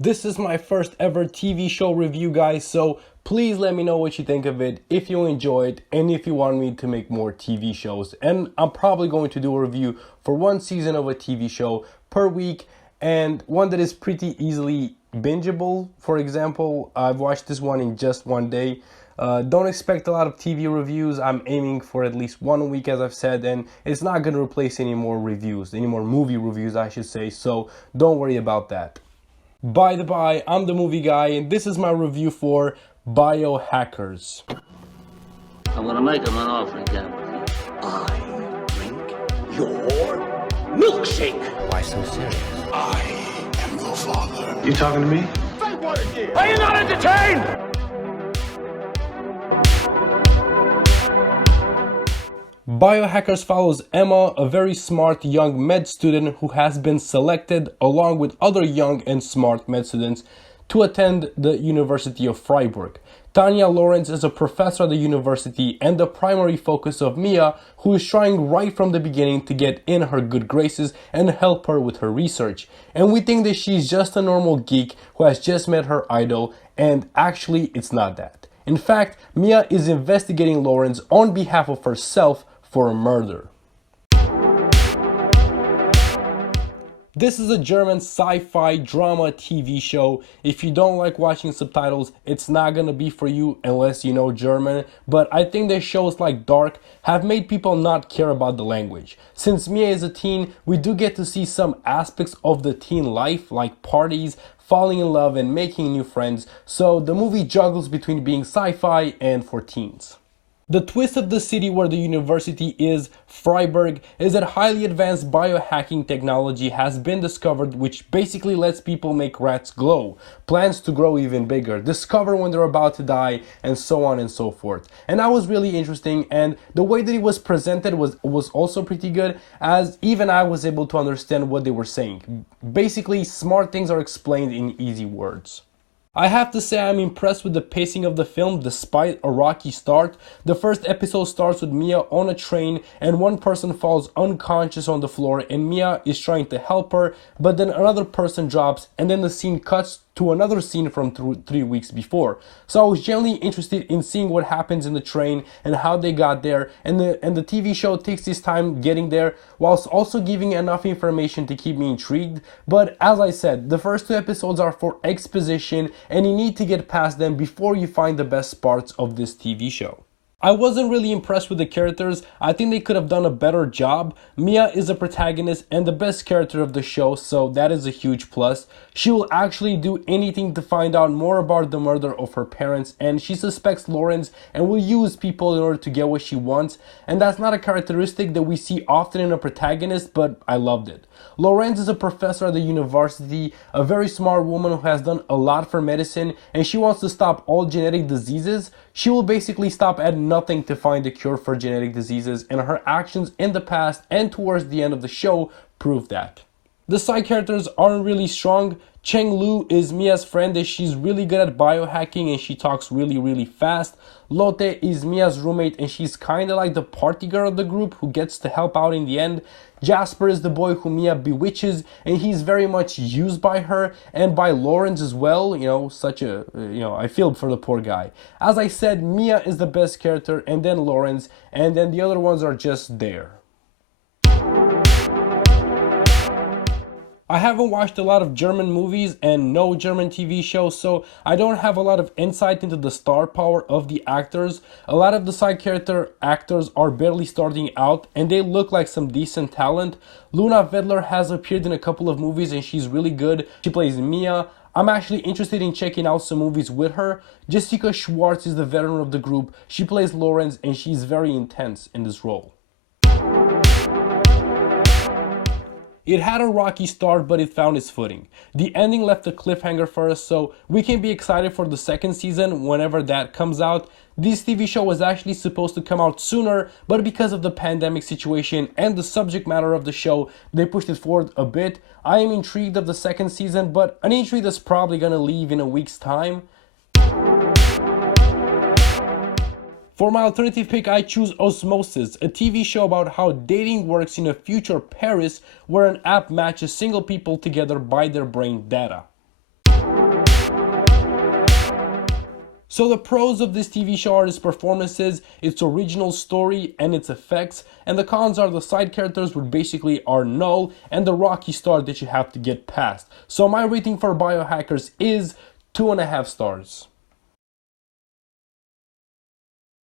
This is my first ever TV show review, guys, so please let me know what you think of it, if you enjoy it, and if you want me to make more TV shows. And I'm probably going to do a review for one season of a TV show per week, and one that is pretty easily bingeable. For example, I've watched this one in just one day. Don't expect a lot of TV reviews. I'm aiming for at least one a week, as I've said, and it's not going to replace any more movie reviews, I should say, so don't worry about that. By the by, I'm the movie guy, and this is my review for Biohackers. I'm gonna make him an offer again. I drink your milkshake. Why so serious? I am the father. You talking to me? Say what again? Are you not entertained? Biohackers follows Emma, a very smart young med student who has been selected along with other young and smart med students to attend the University of Freiburg. Tanya Lawrence is a professor at the university and the primary focus of Mia, who is trying right from the beginning to get in her good graces and help her with her research. And we think that she's just a normal geek who has just met her idol, and actually it's not that. In fact, Mia is investigating Lawrence on behalf of herself for a murder. This is a German sci-fi drama TV show. If you don't like watching subtitles, it's not gonna be for you unless you know German, but I think that shows like Dark have made people not care about the language. Since Mia is a teen, we do get to see some aspects of the teen life, like parties, falling in love, and making new friends, so the movie juggles between being sci-fi and for teens. The twist of the city where the university is, Freiburg, is that highly advanced biohacking technology has been discovered, which basically lets people make rats glow, plants to grow even bigger, discover when they're about to die, and so on and so forth. And that was really interesting, and the way that it was presented was also pretty good, as even I was able to understand what they were saying. Basically, smart things are explained in easy words. I have to say I'm impressed with the pacing of the film despite a rocky start. The first episode starts with Mia on a train and one person falls unconscious on the floor and Mia is trying to help her, but then another person drops and then the scene cuts to another scene from 3 weeks before. So I was genuinely interested in seeing what happens in the train and how they got there, and the TV show takes its time getting there whilst also giving enough information to keep me intrigued. But as I said, the first 2 episodes are for exposition and you need to get past them before you find the best parts of this TV show. I wasn't really impressed with the characters. I think they could have done a better job. Mia is the protagonist and the best character of the show, so that is a huge plus. She will actually do anything to find out more about the murder of her parents, and she suspects Lawrence and will use people in order to get what she wants. And that's not a characteristic that we see often in a protagonist, but I loved it. Lawrence is a professor at the university, a very smart woman who has done a lot for medicine, and she wants to stop all genetic diseases. She will basically stop at nothing to find a cure for genetic diseases, and her actions in the past and towards the end of the show prove that. The side characters aren't really strong. Cheng Lu is Mia's friend and she's really good at biohacking and she talks really fast. Lotte is Mia's roommate and she's kinda like the party girl of the group who gets to help out in the end. Jasper is the boy who Mia bewitches and he's very much used by her and by Lawrence as well. I feel for the poor guy. As I said, Mia is the best character and then Lawrence, and then the other ones are just there. I haven't watched a lot of German movies and no German TV shows, so I don't have a lot of insight into the star power of the actors. A lot of the side character actors are barely starting out and they look like some decent talent. Luna Vedler has appeared in a couple of movies and she's really good. She plays Mia. I'm actually interested in checking out some movies with her. Jessica Schwartz is the veteran of the group. She plays Lawrence and she's very intense in this role. It had a rocky start, but it found its footing. The ending left a cliffhanger for us, so we can be excited for the second season whenever that comes out. This TV show was actually supposed to come out sooner, but because of the pandemic situation and the subject matter of the show, they pushed it forward a bit. I am intrigued of the second season, but an intrigue that's probably gonna leave in a week's time. For my alternative pick, I choose Osmosis, a TV show about how dating works in a future Paris where an app matches single people together by their brain data. So the pros of this TV show are its performances, its original story, and its effects, and the cons are the side characters, which basically are null, and the rocky start that you have to get past. So my rating for Biohackers is 2.5 stars.